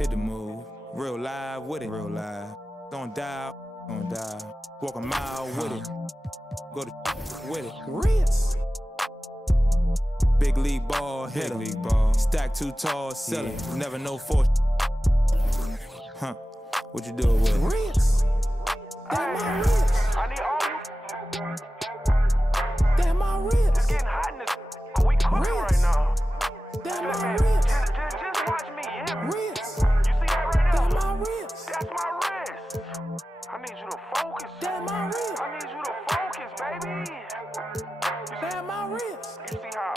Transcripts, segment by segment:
Hit the move. Real live with it. Real live. Don't die. Don't die. Walk a mile with it. Go to with it. Ritz. Big league ball, hitter. Big league ball. Stack too tall, sell it. Never know for. Huh? What you do with it? Ritz. Damn my Ritz. I need all you. Damn my Ritz. It's getting hot in this. We cooking right now. Damn my Ritz. Just watch me, yeah. Ritz. You see that right now? Damn my Ritz. That's my wrist. I need you to focus. Damn my Ritz. I need you to focus, baby. Damn my Ritz. You see how?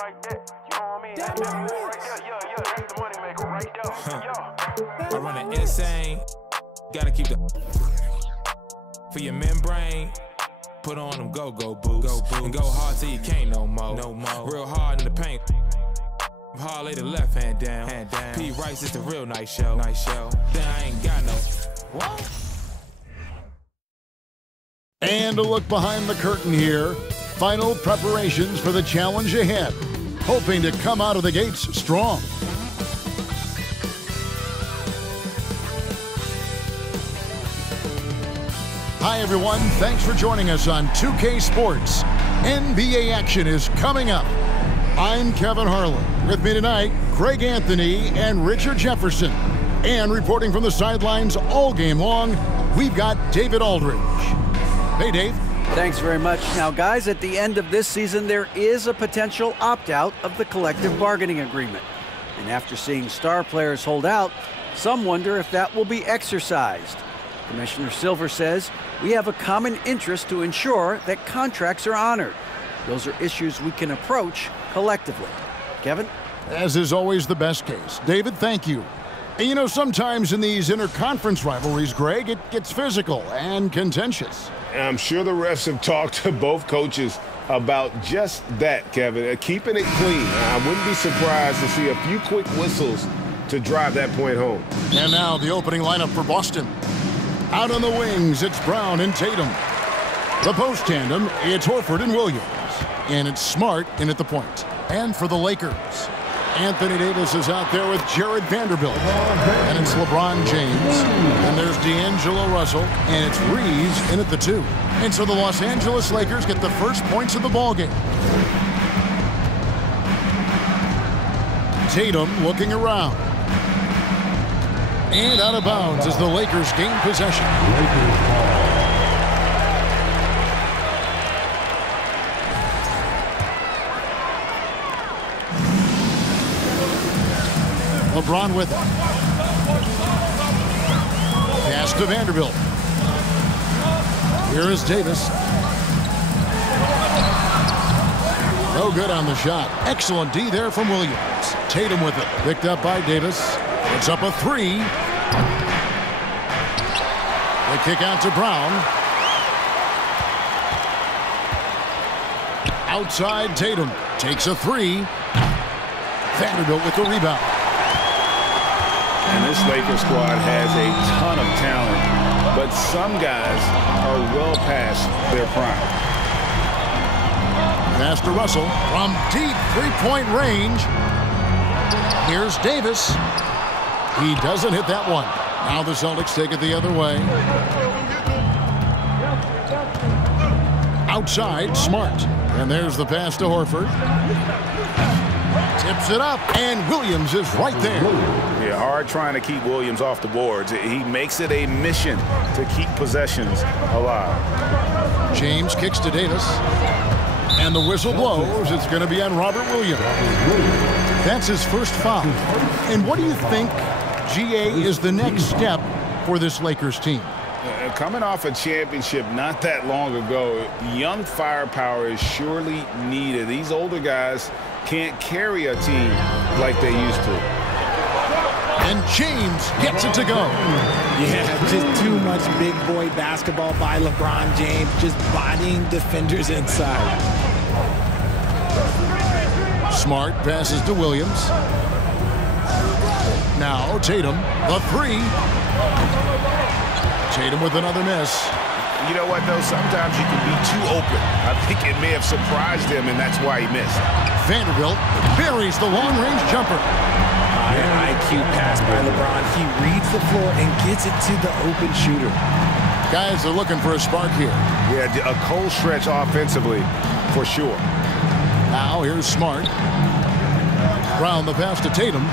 Like that. You know what I mean? Damn my Right Ritz. there. Yeah. That's the money maker right there. Yeah. I run it insane. Gotta keep the for your membrane. Put on them go-go boots. And go hard till you can't no more. Real hard in the paint. Hard lay the left hand down. P. Rice is the real nice show. Then I ain't got no. What? And a look behind the curtain here. Final preparations for the challenge ahead. Hoping to come out of the gates strong. Hi, everyone. Thanks for joining us on 2K Sports. NBA action is coming up. I'm Kevin Harlan. With me tonight, Greg Anthony and Richard Jefferson. And reporting from the sidelines all game long, we've got David Aldridge. Hey, Dave. Thanks very much. Now, guys, at the end of this season, there is a potential opt-out of the collective bargaining agreement. And after seeing star players hold out, some wonder if that will be exercised. Commissioner Silver says we have a common interest to ensure that contracts are honored. Those are issues we can approach collectively. Kevin? As is always the best case. David, thank you. And you know, sometimes in these interconference rivalries, Greg, it gets physical and contentious. I'm sure the refs have talked to both coaches about just that, Kevin. Keeping it clean. I wouldn't be surprised to see a few quick whistles to drive that point home. And now the opening lineup for Boston. Out on the wings, it's Brown and Tatum. The post tandem, it's Horford and Williams. And it's Smart in at the point. And for the Lakers, Anthony Davis is out there with Jared Vanderbilt. And it's LeBron James. And there's D'Angelo Russell. And it's Reeves in at the 2. And so the Los Angeles Lakers get the first points of the ballgame. Tatum looking around. And out of bounds as the Lakers gain possession. LeBron with it. Pass to Vanderbilt. Here is Davis. No good on the shot. Excellent D there from Williams. Tatum with it. Picked up by Davis. It's up a 3. The kick out to Brown. Outside Tatum. Takes a 3. Vanderbilt with the rebound. And this Lakers squad has a ton of talent, but some guys are well past their prime. Pass to Russell from deep three-point range. Here's Davis. He doesn't hit that one. Now the Celtics take it the other way. Outside, Smart. And there's the pass to Horford. Tips it up, and Williams is right there. Yeah, hard trying to keep Williams off the boards. He makes it a mission to keep possessions alive. James kicks to Davis. And the whistle blows. It's going to be on Robert Williams. That's his first foul. And what do you think, GA, is the next step for this Lakers team? Coming off a championship not that long ago, young firepower is surely needed. These older guys can't carry a team like they used to. And James gets it to go. Yeah, just too much big boy basketball by LeBron James, just bodying defenders inside. Smart passes to Williams. Now Tatum, the 3. Tatum with another miss. You know what, though? Sometimes you can be too open. I think it may have surprised him, and that's why he missed. Vanderbilt buries the long-range jumper. High IQ pass by LeBron. He reads the floor and gets it to the open shooter. Guys are looking for a spark here. Yeah, a cold stretch offensively, for sure. Now here's Smart. Brown the pass to Tatum.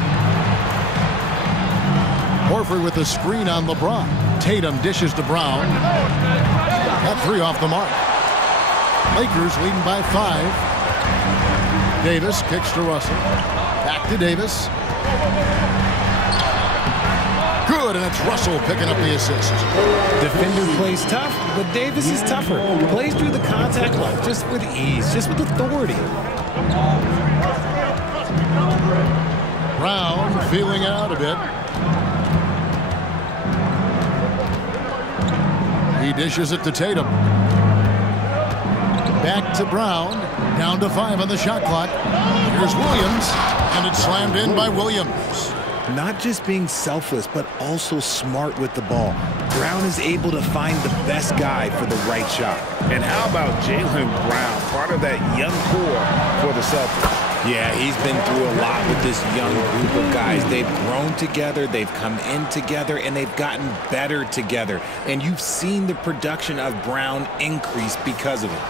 Horford with the screen on LeBron. Tatum dishes to Brown. That three off the mark. Lakers leading by 5. Davis kicks to Russell. Back to Davis. Good, and it's Russell picking up the assist. Defender plays tough, but Davis is tougher. Plays through the contact line just with ease, just with authority. Brown feeling it out a bit. He dishes it to Tatum. Back to Brown. Down to 5 on the shot clock. Here's Williams, and it's slammed in by Williams. Not just being selfless, but also smart with the ball. Brown is able to find the best guy for the right shot. And how about Jaylen Brown, part of that young core for the Celtics? Yeah, he's been through a lot with this young group of guys. They've grown together, they've come in together, and they've gotten better together. And you've seen the production of Brown increase because of it.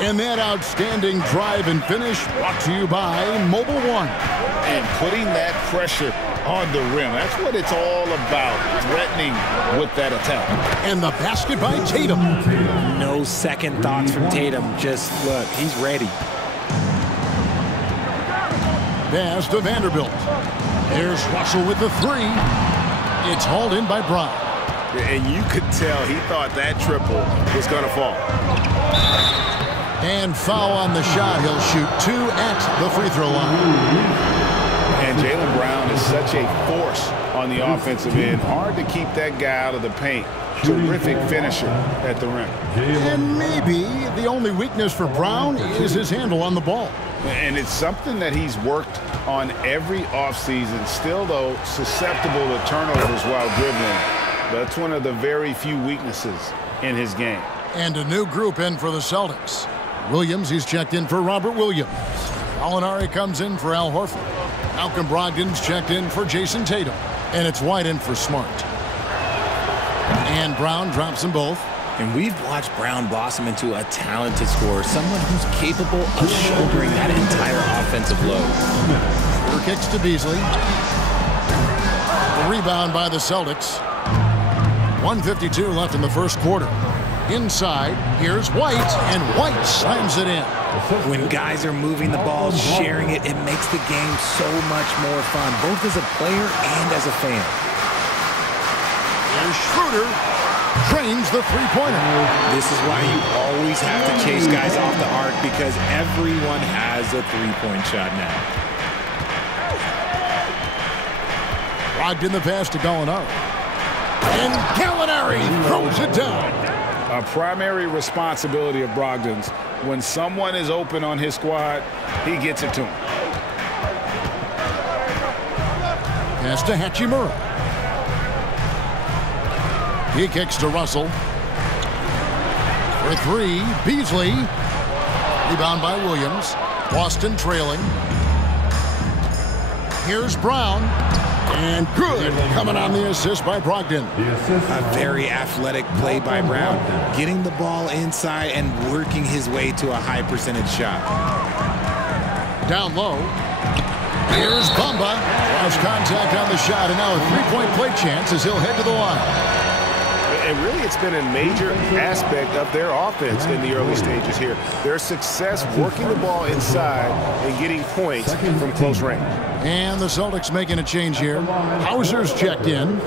And that outstanding drive and finish brought to you by Mobile One. And putting that pressure on the rim. That's what it's all about, threatening with that attack. And the basket by Tatum. No second thoughts from Tatum. Just look, he's ready. Pass to Vanderbilt. There's Russell with the 3. It's hauled in by Brown. And you could tell he thought that triple was going to fall. And foul on the shot. He'll shoot 2 at the free throw line. And Jaylen Brown is such a force on the offensive end. Hard to keep that guy out of the paint. Terrific finisher at the rim. And maybe the only weakness for Brown is his handle on the ball. And it's something that he's worked on every offseason. Still, though, susceptible to turnovers while dribbling. That's one of the very few weaknesses in his game. And a new group in for the Celtics. Williams, he's checked in for Robert Williams. Gallinari comes in for Al Horford. Malcolm Brogdon's checked in for Jason Tatum. And it's White in for Smart. And Brown drops them both. And we've watched Brown blossom into a talented scorer, someone who's capable of shouldering that entire offensive load. Her kicks to Beasley. The rebound by the Celtics. 1:52 left in the first quarter. Inside, here's White, and White slams it in. When guys are moving the ball, sharing it, it makes the game so much more fun, both as a player and as a fan. Here's Schroeder. Trains the three-pointer. This is why you always have to chase guys off the arc, because everyone has a three-point shot now. Brogdon the pass to Gallinari. And Gallinari throws it down. A primary responsibility of Brogdon's. When someone is open on his squad, he gets it to him. Pass to Hachimura. He kicks to Russell. For 3, Beasley. Rebound by Williams. Boston trailing. Here's Brown. And good. Coming on the assist by Brogdon. A very athletic play by Brown. Getting the ball inside and working his way to a high percentage shot. Down low. Here's Bamba. Lost contact on the shot. And now a three-point play chance as he'll head to the line. And really, it's been a major aspect of their offense in the early stages here. Their success working the ball inside and getting points from close range. And the Celtics making a change here. Hauser's checked in.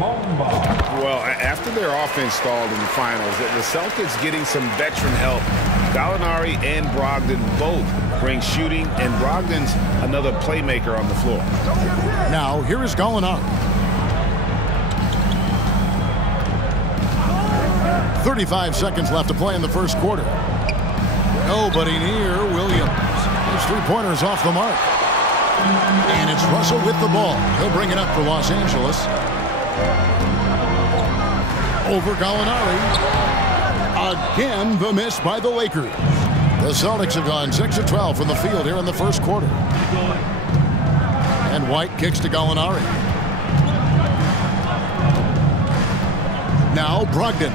Well, after their offense stalled in the finals, the Celtics getting some veteran help. Gallinari and Brogdon both bring shooting, and Brogdon's another playmaker on the floor. Now, here is Gallinari. 35 seconds left to play in the first quarter. Nobody near Williams. His three-pointer's off the mark. And it's Russell with the ball. He'll bring it up for Los Angeles. Over Gallinari. Again, the miss by the Lakers. The Celtics have gone 6 of 12 from the field here in the first quarter. And White kicks to Gallinari. Now Brogdon.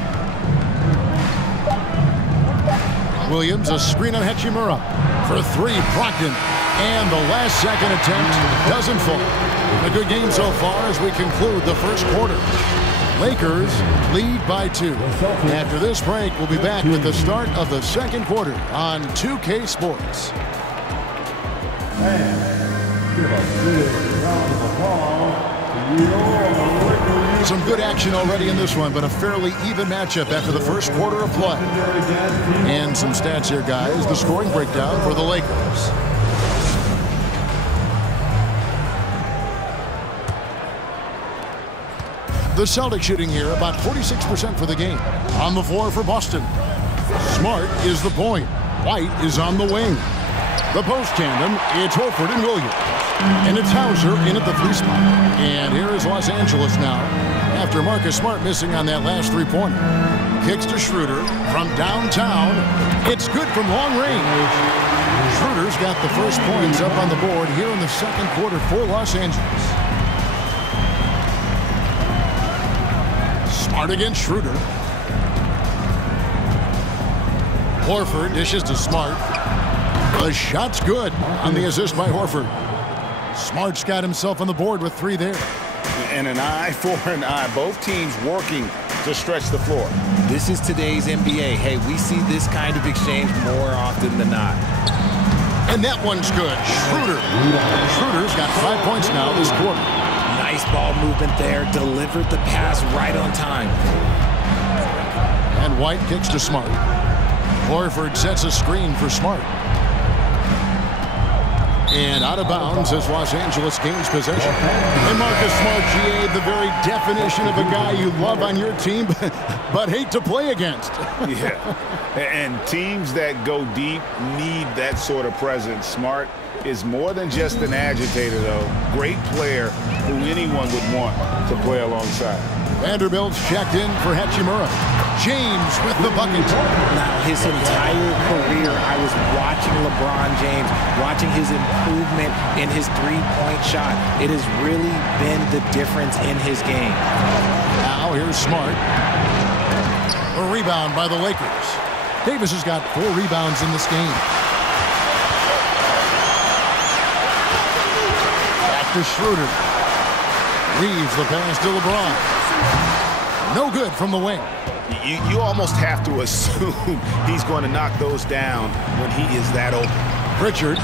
Williams, a screen on Hachimura. For three, Brogdon. And the last second attempt doesn't fall. A good game so far as we conclude the first quarter. Lakers lead by 2. After this break, we'll be back with the start of the second quarter on 2K Sports. Some good action already in this one, but a fairly even matchup after the first quarter of play. And some stats here, guys. The scoring breakdown for the Lakers. The Celtics shooting here about 46% for the game. On the floor for Boston. Smart is the point. White is on the wing. The post tandem, it's Horford and Williams. And it's Hauser in at the 3 spot. And here is Los Angeles now after Marcus Smart missing on that last 3-pointer. Kicks to Schroeder from downtown. It's good from long range. Schroeder's got the first points up on the board here in the second quarter for Los Angeles. Smart against Schroeder. Horford dishes to Smart. The shot's good on the assist by Horford. Smart's got himself on the board with 3 there. And an eye for an eye. Both teams working to stretch the floor. This is today's NBA. Hey, we see this kind of exchange more often than not. And that one's good. Schroeder. Schroeder's got 5 points now this quarter. Nice ball movement there. Delivered the pass right on time. And White kicks to Smart. Horford sets a screen for Smart. And out of bounds as Los Angeles gains possession. And Marcus Smart, GA, the very definition of a guy you love on your team, but hate to play against. Yeah, and teams that go deep need that sort of presence. Smart is more than just an agitator, though. Great player who anyone would want to play alongside. Vanderbilt's checked in for Hachimura. James with the bucket. Now, his entire career, I was watching LeBron James, watching his improvement in his three-point shot. It has really been the difference in his game. Now, here's Smart. A rebound by the Lakers. Davis has got 4 rebounds in this game. Back to Schroeder. Reeves the pass to LeBron. No good from the wing. You almost have to assume he's going to knock those down when he is that open. Pritchard.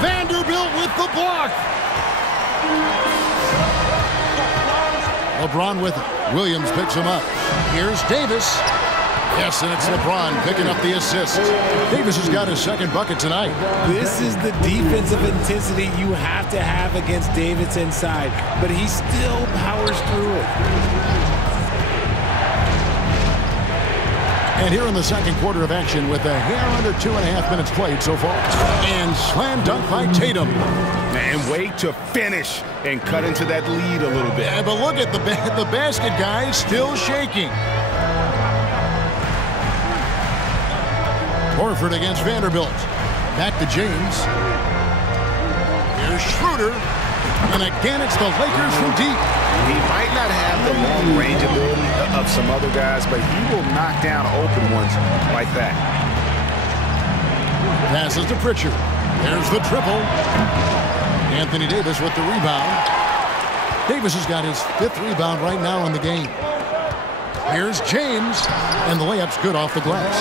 Vanderbilt with the block. LeBron with it. Williams picks him up. Here's Davis. Yes, and it's LeBron picking up the assist. Davis has got his second bucket tonight. This is the defensive intensity you have to have against Davis inside, but he still powers through it. And here in the second quarter of action with a hair under 2.5 minutes played so far. And slam dunk by Tatum. And wait to finish and cut into that lead a little bit. Yeah, but look at the basket, guys, still shaking. Horford against Vanderbilt. Back to James. Here's Schroeder. And again, it's the Lakers from deep. He might not have the long range ability of some other guys, but he will knock down open ones like that. Passes to Pritchard. There's the triple. Anthony Davis with the rebound. Davis has got his 5th rebound right now in the game. Here's James, and the layup's good off the glass.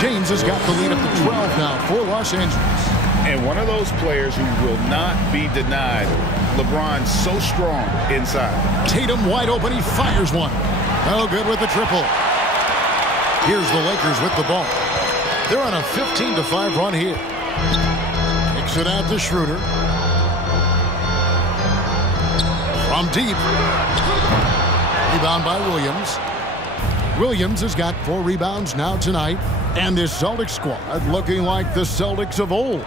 James has got the lead up to 12 now for Los Angeles. And one of those players who will not be denied. LeBron's so strong inside. Tatum wide open, he fires one. No good with the triple. Here's the Lakers with the ball. They're on a 15-5 run here. Kicks it out to Schroeder. From deep. Rebound by Williams. Williams has got 4 rebounds now tonight. And this Celtics squad looking like the Celtics of old.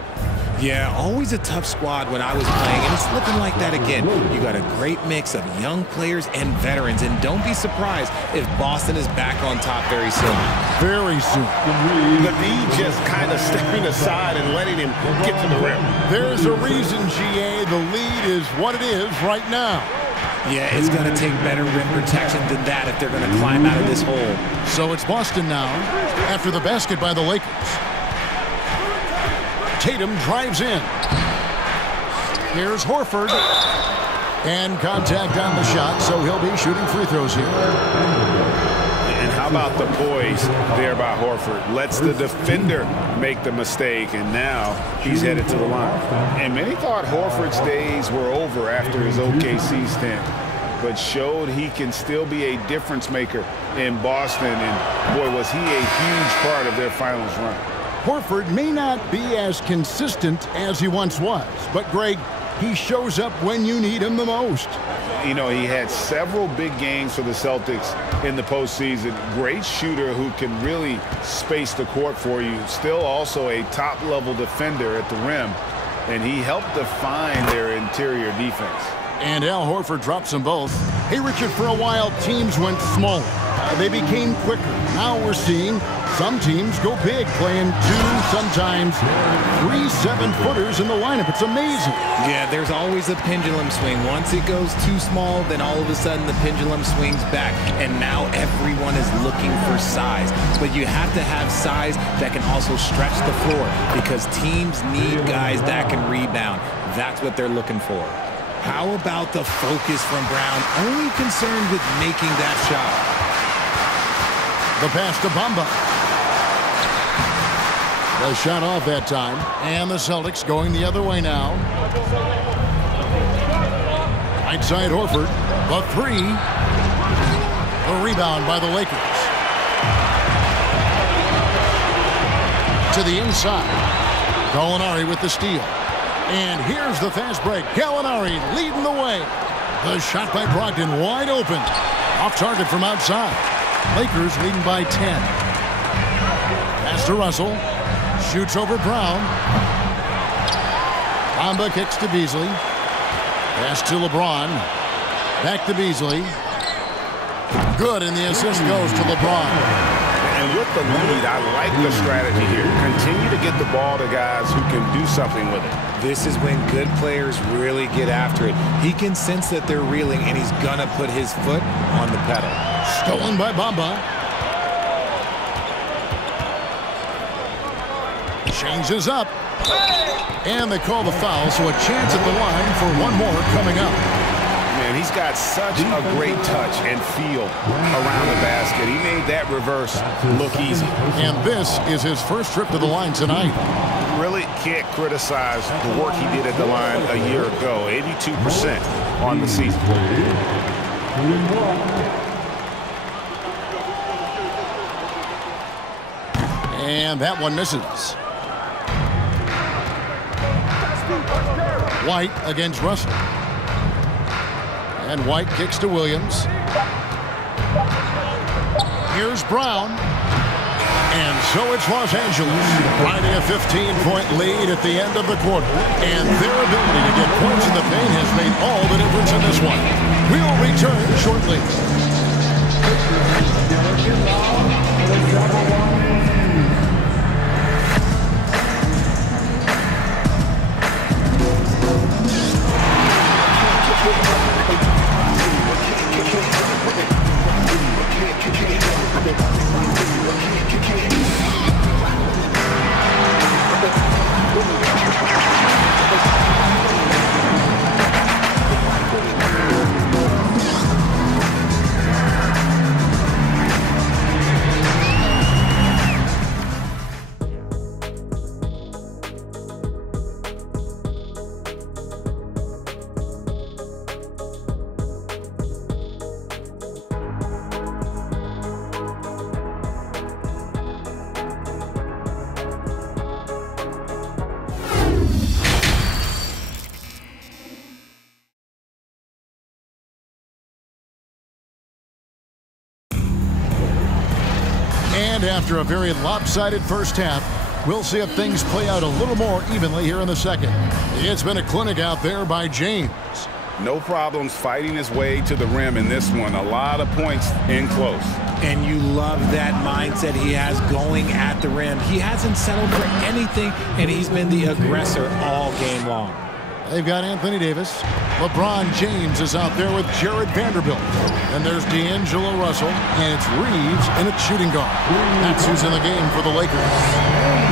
Yeah, always a tough squad when I was playing, and it's looking like that again. You got a great mix of young players and veterans, and don't be surprised if Boston is back on top very soon. Very soon. The D just kind of stepping aside and letting him get to the rim. There's a reason, GA, the lead is what it is right now. Yeah, it's going to take better rim protection than that if they're going to climb out of this hole. So it's Boston now after the basket by the Lakers. Tatum drives in. Here's Horford. And contact on the shot, so he'll be shooting free throws here. And how about the poise there by Horford? Lets the defender make the mistake, and now he's headed to the line. And many thought Horford's days were over after his OKC stint, but showed he can still be a difference maker in Boston, and boy, was he a huge part of their finals run. Horford may not be as consistent as he once was, but Greg, he shows up when you need him the most. You know, he had several big games for the Celtics in the postseason. Great shooter who can really space the court for you. Still also a top-level defender at the rim, and he helped define their interior defense. And Al Horford drops them both. Hey, Richard, for a while, teams went smaller. They became quicker. Now we're seeing some teams go big, playing 2, sometimes 3 7-footers in the lineup. It's amazing. Yeah, there's always a pendulum swing. Once it goes too small, then all of a sudden the pendulum swings back, and now everyone is looking for size. But you have to have size that can also stretch the floor, because teams need guys that can rebound. That's what they're looking for. How about the focus from Brown? Only concerned with making that shot. The pass to Bamba. The shot off that time. And the Celtics going the other way now. Right side Horford. The 3. The rebound by the Lakers. To the inside. Gallinari with the steal. And here's the fast break. Gallinari leading the way. The shot by Brogdon wide open. Off target from outside. Lakers leading by 10. Pass to Russell. Shoots over Brown. Bamba kicks to Beasley. Pass to LeBron. Back to Beasley. Good, and the assist goes to LeBron. And with the lead, I like the strategy here. Continue to get the ball to guys who can do something with it. This is when good players really get after it. He can sense that they're reeling, and he's going to put his foot on the pedal. Stolen by Bamba. Changes up. And they call the foul, so a chance at the line for one more coming up. Man, he's got such a great touch and feel around the basket. He made that reverse look easy. And this is his first trip to the line tonight. Really can't criticize the work he did at the line a year ago. 82% on the season. And that one misses. White against Russell. And White kicks to Williams. Here's Brown. And so it's Los Angeles riding a 15-point lead at the end of the quarter. And their ability to get points in the paint has made all the difference in this one. We'll return shortly. And after a very lopsided first half, We'll see if things play out a little more evenly here in the second. It's been a clinic out there by James. No problems fighting his way to the rim in this one. A lot of points in close. And you love that mindset he has going at the rim. He hasn't settled for anything, and he's been the aggressor all game long. They've got Anthony Davis. LeBron James is out there with Jared Vanderbilt. And there's D'Angelo Russell, and it's Reeves in at shooting guard. That's who's in the game for the Lakers.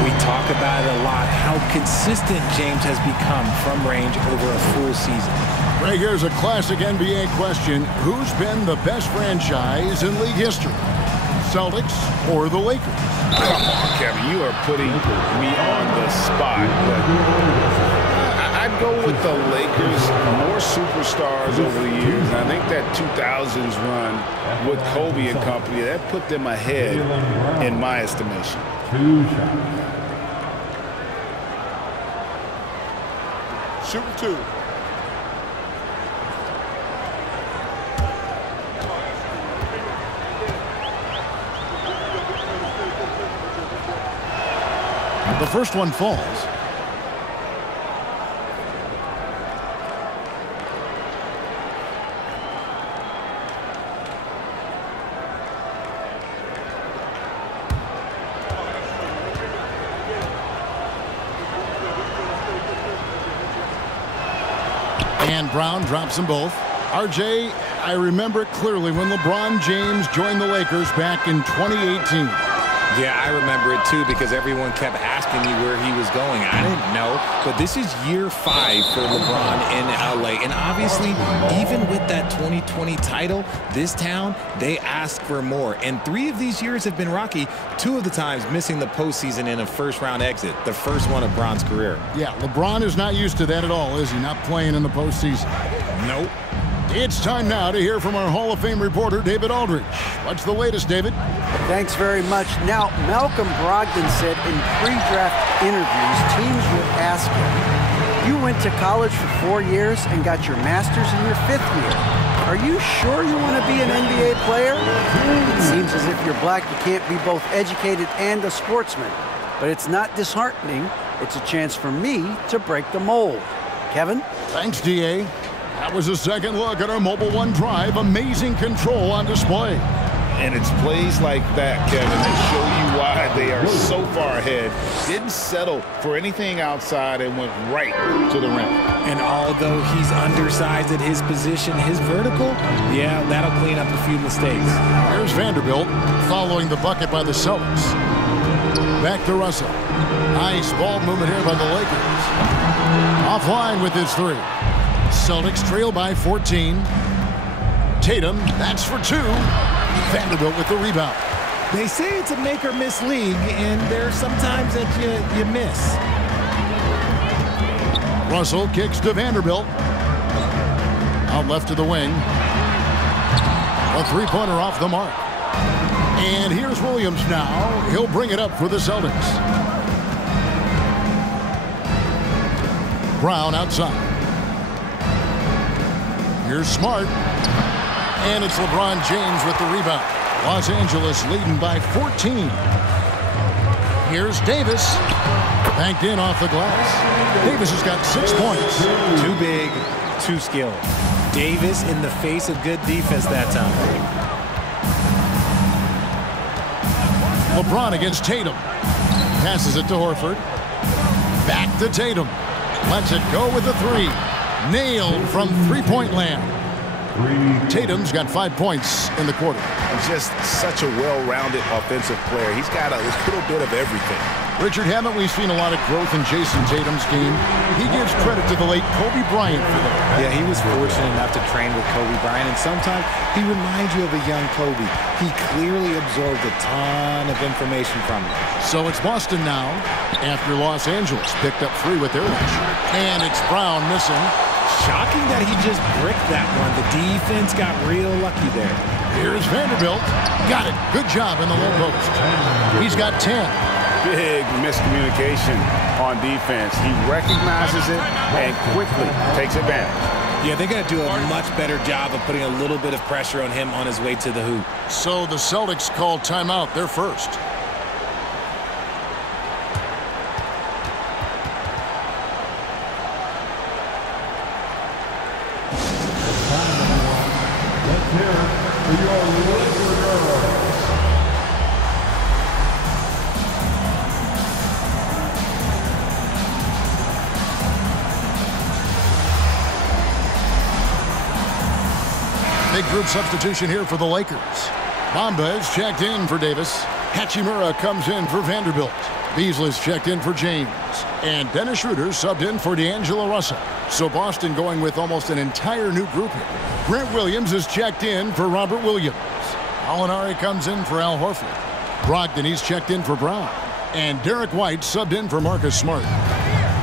We talk about it a lot, how consistent James has become from range over a full season. Greg, here's a classic NBA question. Who's been the best franchise in league history? Celtics or the Lakers? Come on, Kevin. You are putting me on the spot. But I'd go with the Lakers. More superstars over the years. And I think that 2000s run with Kobe and company, that put them ahead in my estimation. Super 2. The first one falls. And Brown drops them both. RJ, I remember it clearly when LeBron James joined the Lakers back in 2018. Yeah, I remember it too because everyone kept asking me where he was going. I didn't know, but this is year 5 for LeBron in LA. And obviously, even with that 2020 title, this town, they asked for more. And 3 of these years have been rocky, 2 of the times missing the postseason in a first-round exit, the first one of Bron's career. Yeah, LeBron is not used to that at all, is he? Not playing in the postseason. Nope. It's time now to hear from our Hall of Fame reporter, David Aldridge. What's the latest, David? Thanks very much. Now, Malcolm Brogdon said in pre-draft interviews, teams would ask him, you went to college for 4 years and got your master's in your 5th year. Are you sure you want to be an NBA player? It seems as if you're black, you can't be both educated and a sportsman. But it's not disheartening. It's a chance for me to break the mold. Kevin? Thanks, DA. That was a second look at our Mobile One Drive. Amazing control on display. And it's plays like that, Kevin, that show you why they are so far ahead. Didn't settle for anything outside and went right to the rim. And although he's undersized at his position, his vertical, yeah, that'll clean up a few mistakes. Here's Vanderbilt following the bucket by the Celtics. Back to Russell. Nice ball movement here by the Lakers. Offline with his 3. Celtics trail by 14. Tatum, that's for 2. Vanderbilt with the rebound. They say it's a make or miss league, and there's sometimes that you miss. Russell kicks to Vanderbilt. Out left to the wing. A 3-pointer off the mark. And here's Williams now. He'll bring it up for the Celtics. Brown outside. Here's Smart. And it's LeBron James with the rebound. Los Angeles leading by 14. Here's Davis. Banked in off the glass. Davis has got 6 points. Too big, too skilled. Davis in the face of good defense that time. LeBron against Tatum. Passes it to Horford. Back to Tatum. Lets it go with the 3. Nailed from three-point land. Tatum's got 5 points in the quarter. And just such a well-rounded offensive player. He's got a little bit of everything. Richard, haven't we seen a lot of growth in Jason Tatum's game? He gives credit to the late Kobe Bryant for that. Yeah, he was fortunate enough to train with Kobe Bryant, and sometimes he reminds you of a young Kobe. He clearly absorbed a ton of information from him. So it's Boston now, after Los Angeles picked up 3 with their rush. And it's Brown missing. Shocking that he just bricked that one. The defense got real lucky there. Here's Vanderbilt. Got it. Good job in the low post. He's got 10. Big miscommunication on defense. He recognizes it and quickly takes advantage. Yeah, they're going to do a much better job of putting a little bit of pressure on him on his way to the hoop. So the Celtics call timeout. They're first. Big group substitution here for the Lakers. Bamba is checked in for Davis. Hachimura comes in for Vanderbilt. Beasley's checked in for James. And Dennis Schroeder subbed in for D'Angelo Russell. So Boston going with almost an entire new group here. Grant Williams is checked in for Robert Williams. Gallinari comes in for Al Horford. Brogdon, he's checked in for Brown. And Derek White subbed in for Marcus Smart.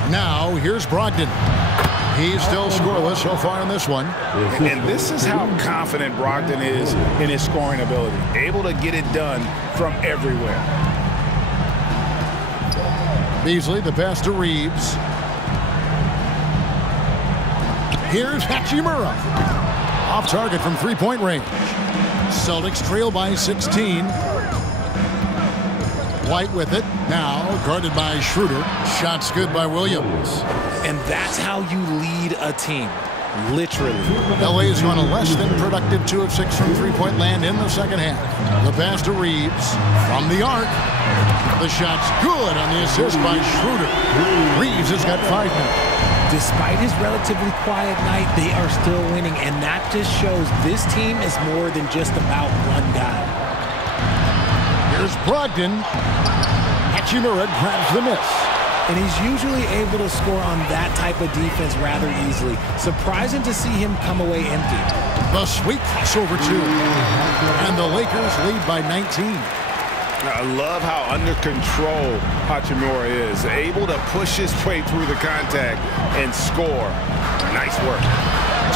Now, here's Brogdon. He's still scoreless so far in this one. And this is how confident Brogdon is in his scoring ability. Able to get it done from everywhere. Beasley, the pass to Reeves. Here's Hachimura. Off target from three-point range. Celtics trail by 16. White with it. Now guarded by Schroeder. Shots good by Williams. And that's how you lead a team. Literally. LA's on a less than productive 2 of 6 from three-point land in the second half. The pass to Reeves from the arc. The shot's good on the assist by Schroeder. Reeves has got 5 now. Despite his relatively quiet night, they are still winning, and that just shows this team is more than just about one guy. Here's Brogdon. Hachimura grabs the miss. And he's usually able to score on that type of defense rather easily. Surprising to see him come away empty. The sweet crossover two. And the Lakers lead by 19. I love how under control Hachimura is. Able to push his way through the contact and score. Nice work.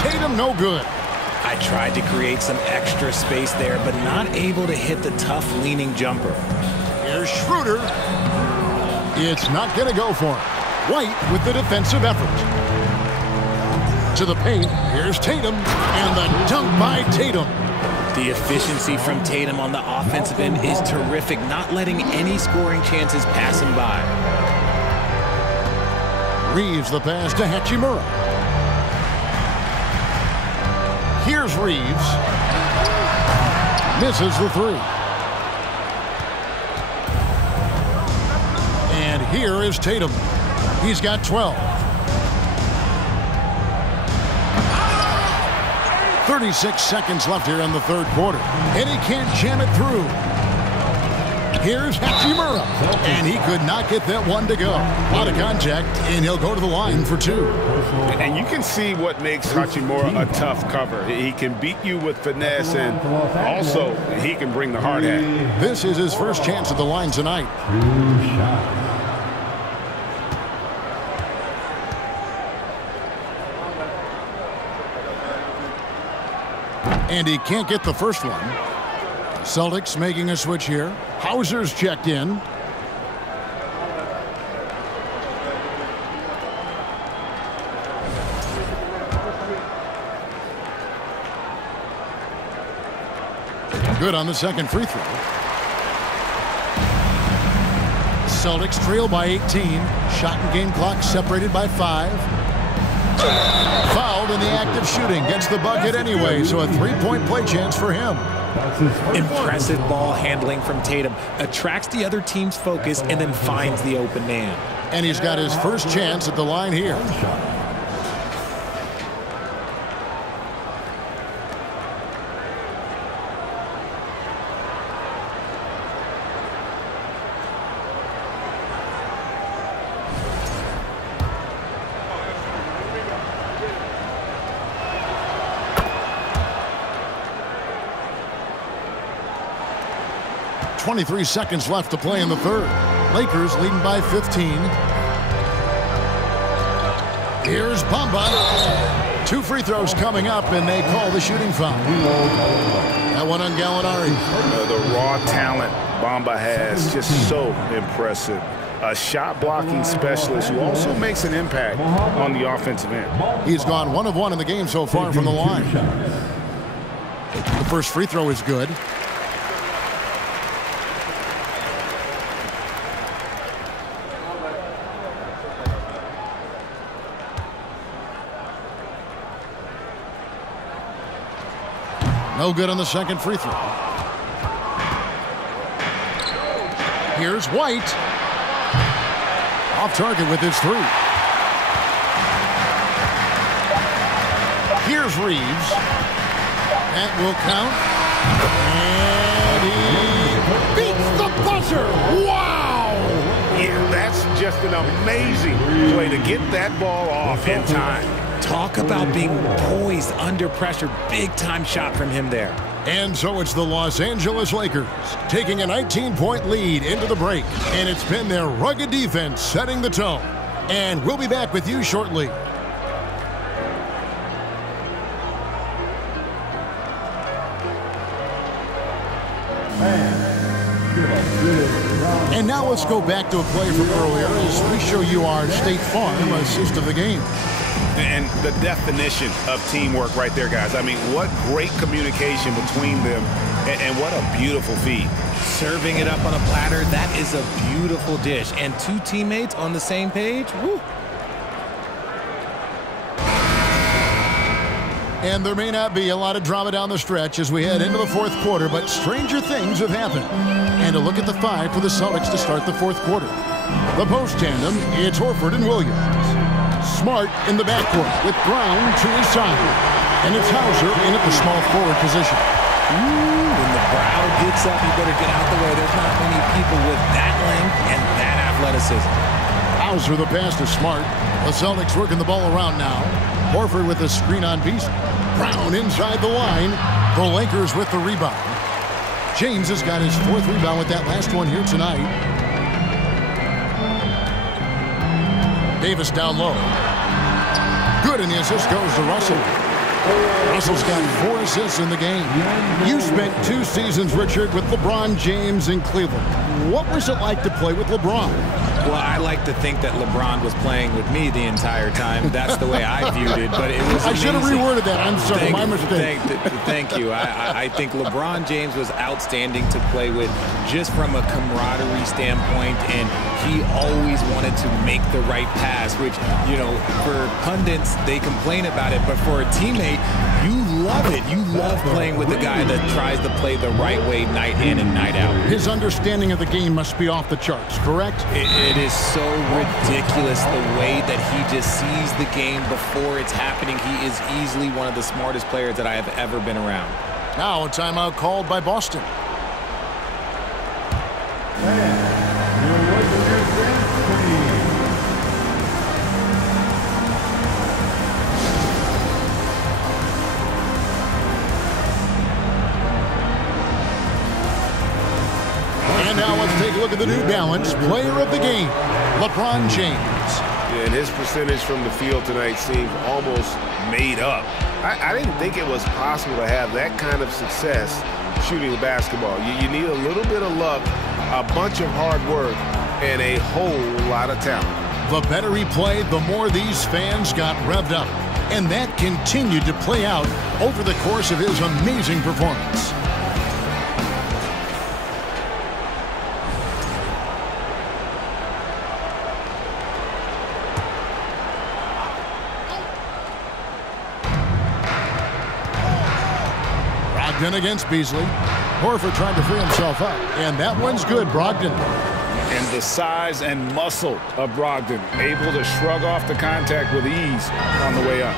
Tatum no good. I tried to create some extra space there, but not able to hit the tough leaning jumper. Here's Schroeder. It's not going to go for him. White with the defensive effort. To the paint. Here's Tatum. And the dunk by Tatum. The efficiency from Tatum on the offensive end is terrific, not letting any scoring chances pass him by. Reeves the pass to Hachimura. Here's Reeves. Misses the 3. And here is Tatum. He's got 12. 36 seconds left here in the third quarter. And he can't jam it through. Here's Hachimura. And he could not get that one to go. A lot of contact, and he'll go to the line for 2. And you can see what makes Hachimura a tough cover. He can beat you with finesse, and also he can bring the hard hat. This is his first chance at the line tonight. And he can't get the first one. Celtics making a switch here. Hauser's checked in. Good on the second free throw. Celtics trail by 18. Shot and game clock separated by 5. Fouled in the act of shooting. Gets the bucket anyway, so a 3-point play chance for him. Impressive ball handling from Tatum. Attracts the other team's focus and then finds the open man. And he's got his first chance at the line here. .23 seconds left to play in the third. Lakers leading by 15. Here's Bamba. 2 free throws coming up, and they call the shooting foul. That one on Gallinari. The raw talent Bamba has, just so impressive. A shot blocking specialist who also makes an impact on the offensive end. He's gone 1 of 1 in the game so far from the line. The first free throw is good. No good on the second free throw. Here's White. Off target with his three. Here's Reeves. That will count. And he beats the buzzer. Wow! Yeah, that's just an amazing way to get that ball off in time. Talk about being poised under pressure. Big-time shot from him there. And so it's the Los Angeles Lakers taking a 19-point lead into the break. And it's been their rugged defense setting the tone. And we'll be back with you shortly. And now let's go back to a play from earlier as we show you our State Farm assist of the game. And the definition of teamwork right there, guys. I mean, what great communication between them, and what a beautiful feed. Serving it up on a platter, that is a beautiful dish. And two teammates on the same page, woo. And there may not be a lot of drama down the stretch as we head into the fourth quarter, but stranger things have happened. And a look at the five for the Celtics to start the fourth quarter. The post tandem, it's Horford and Williams. Smart in the backcourt with Brown to his side. And it's Hauser in at the small forward position. When the Brown gets up, you better get out the way. There's not many people with that length and that athleticism. Hauser the pass to Smart. The Celtics working the ball around now. Horford with a screen on Beast. Brown inside the line. The Lakers with the rebound. James has got his fourth rebound with that last one here tonight. Davis down low. Good, and the assist goes to Russell. Russell's got 4 assists in the game. You spent 2 seasons, Richard, with LeBron James in Cleveland. What was it like to play with LeBron? Well, I like to think that LeBron was playing with me the entire time. That's the way I viewed it, but it was amazing. I should have reworded that. I'm sorry, my mistake. Thank you. I think LeBron James was outstanding to play with just from a camaraderie standpoint, and he always wanted to make the right pass, which, you know, for pundits, they complain about it, but for a teammate, you love it. You love playing with a guy that tries to play the right way night in and night out. His understanding of the game must be off the charts, correct? It is so ridiculous the way that he just sees the game before it's happening. He is easily one of the smartest players that I have ever been around. Now a timeout called by Boston. And now let's take a look at the New Balance player of the game, LeBron James. And his percentage from the field tonight seems almost made up. I didn't think it was possible to have that kind of success shooting the basketball. You need a little bit of luck, a bunch of hard work, and a whole lot of talent. The better he played, the more these fans got revved up. And that continued to play out over the course of his amazing performance. Brogdon against Beasley. Horford trying to free himself up. And that one's good, Brogdon. And the size and muscle of Brogdon, able to shrug off the contact with ease on the way up.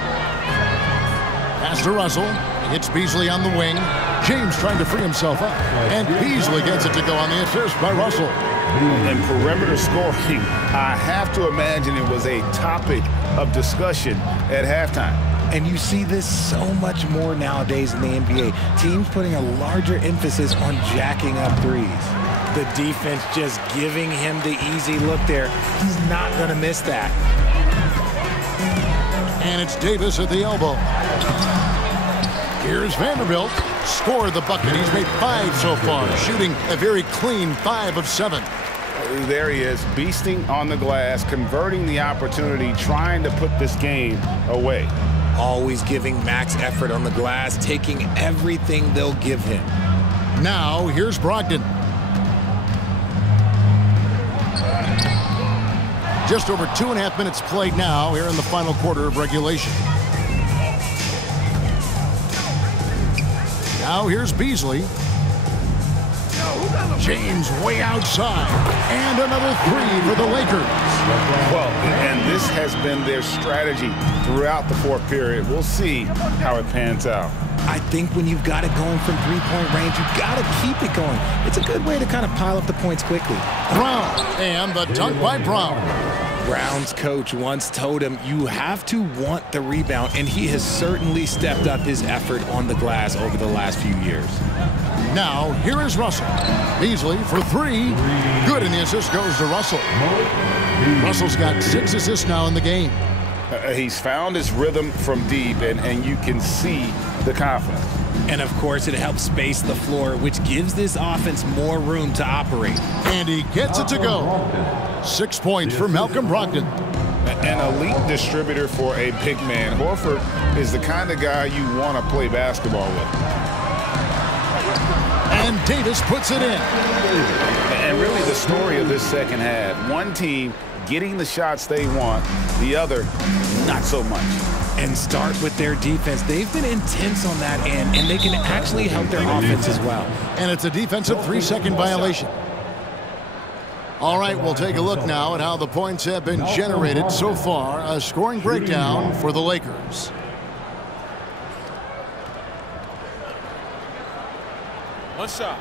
Pass to Russell. Hits Beasley on the wing. James trying to free himself up. And Beasley gets it to go on the assist by Russell. And perimeter scoring, I have to imagine it was a topic of discussion at halftime. And you see this so much more nowadays in the NBA. Teams putting a larger emphasis on jacking up threes. The defense just giving him the easy look there. He's not going to miss that. And it's Davis at the elbow. Here's Vanderbilt. Scored the bucket. He's made 5 so far, shooting a very clean 5 of 7. There he is, beasting on the glass, converting the opportunity, trying to put this game away. Always giving max effort on the glass, taking everything they'll give him. Now, here's Brogdon. Just over 2.5 minutes played now here in the final quarter of regulation. Now here's Beasley. James way outside. And another three for the Lakers. Well, and this has been their strategy throughout the fourth period. We'll see how it pans out. I think when you've got it going from three-point range, you've got to keep it going. It's a good way to kind of pile up the points quickly. Brown, and the dunk by Brown. Brown's coach once told him, you have to want the rebound, and he has certainly stepped up his effort on the glass over the last few years. Now, here is Russell. Beasley for three. Good, and the assist goes to Russell. Russell's got 6 assists now in the game. He's found his rhythm from deep, and you can see the confidence. And, of course, it helps space the floor, which gives this offense more room to operate. And he gets it to go. 6 points for Malcolm Brogdon. An elite distributor for a big man. Horford is the kind of guy you want to play basketball with. And Davis puts it in. And really the story of this second half, one team getting the shots they want, the other not so much. And start with their defense. They've been intense on that end, and they can actually help their offense as well. And it's a defensive 3-second violation. All right, we'll take a look now at how the points have been generated so far. A scoring breakdown for the Lakers. One shot.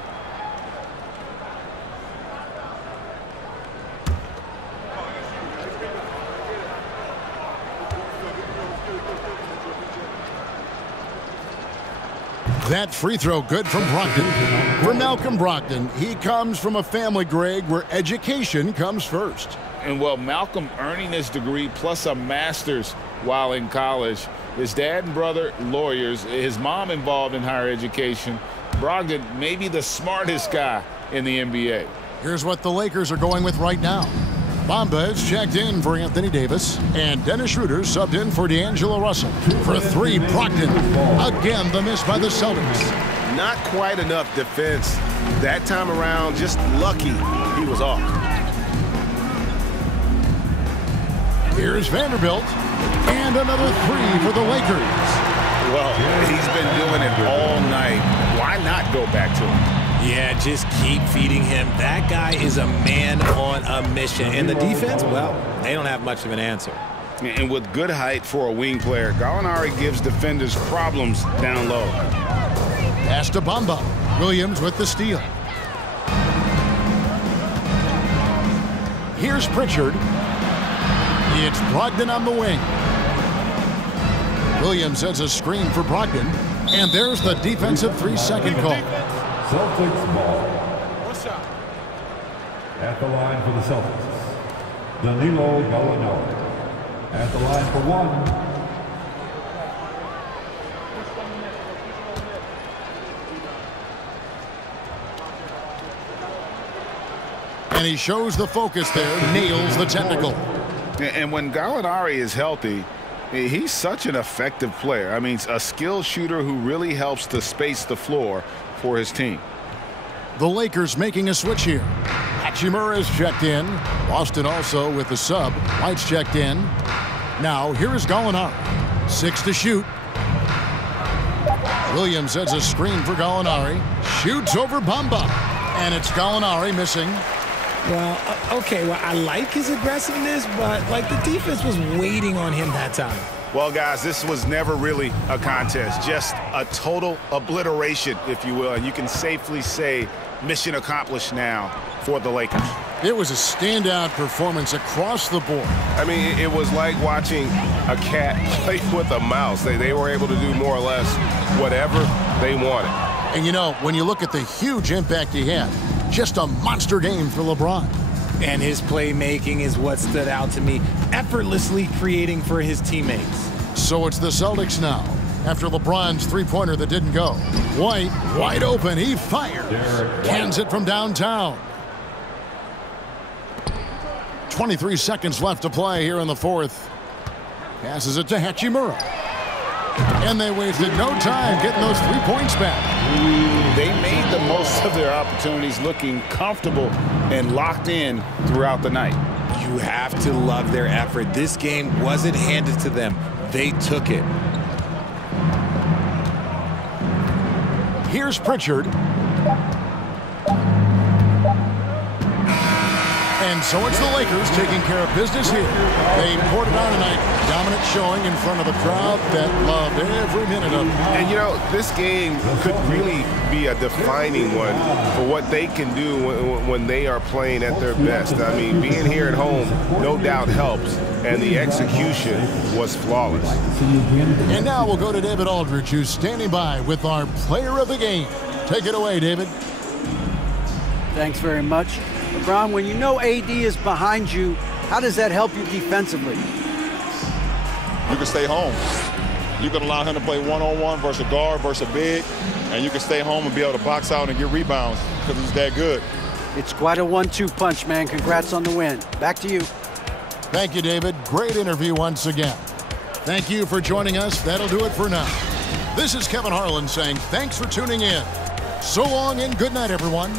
That free throw good from Brogdon. For Malcolm Brogdon, he comes from a family, Greg, where education comes first. And, well, Malcolm earning his degree plus a master's while in college. His dad and brother, lawyers. His mom involved in higher education. Brogdon may be the smartest guy in the NBA. Here's what the Lakers are going with right now. Bamba is checked in for Anthony Davis, and Dennis Schroeder subbed in for D'Angelo Russell. For three, Brogdon. Again, the miss by the Celtics. Not quite enough defense that time around. Just lucky he was off. Here's Vanderbilt, and another three for the Lakers. Well, he's been doing it all night. Why not go back to him? Yeah, just keep feeding him. That guy is a man on a mission. And the defense, well, they don't have much of an answer. And with good height for a wing player, Gallinari gives defenders problems down low. Pass to Bamba. Williams with the steal. Here's Pritchard. It's Brogdon on the wing. Williams has a screen for Brogdon. And there's the defensive 3-second call. Celtics ball. At the line for the Celtics, Danilo Gallinari. At the line for one. And he shows the focus there, nails the technical. And when Gallinari is healthy, he's such an effective player. I mean, a skilled shooter who really helps to space the floor for his team. The Lakers making a switch here. Hachimura is checked in. Boston also with the sub. White's checked in. Now here is Gallinari. 6 to shoot. Williams has a screen for Gallinari. Shoots over Bamba. And it's Gallinari missing. Well, okay, well, I like his aggressiveness, but, like, the defense was waiting on him that time. Well, guys, this was never really a contest, just a total obliteration, if you will, and you can safely say mission accomplished now for the Lakers. It was a standout performance across the board. I mean, it was like watching a cat play with a mouse. They were able to do more or less whatever they wanted. And, you know, when you look at the huge impact he had, just a monster game for LeBron. And his playmaking is what stood out to me, effortlessly creating for his teammates. So it's the Celtics now, after LeBron's three-pointer that didn't go. White, wide open, he fires. Cans it from downtown. 23 seconds left to play here in the fourth. Passes it to Hachimura. And they wasted no time getting those 3 points back. They made the most of their opportunities, looking comfortable and locked in throughout the night. You have to love their effort. This game wasn't handed to them. They took it. Here's Pritchard. And so it's the Lakers taking care of business here. They poured it on tonight. Dominant showing in front of a crowd that loved every minute of it. And, you know, this game could really be a defining one for what they can do when they are playing at their best. I mean, being here at home no doubt helps, and the execution was flawless. And now we'll go to David Aldridge, who's standing by with our player of the game. Take it away, David. Thanks very much. LeBron, when you know AD is behind you, how does that help you defensively? You can stay home. You can allow him to play one-on-one versus a guard versus a big, and you can stay home and be able to box out and get rebounds because he's that good. It's quite a 1-2 punch, man. Congrats on the win. Back to you. Thank you, David. Great interview once again. Thank you for joining us. That'll do it for now. This is Kevin Harlan saying thanks for tuning in. So long and good night, everyone.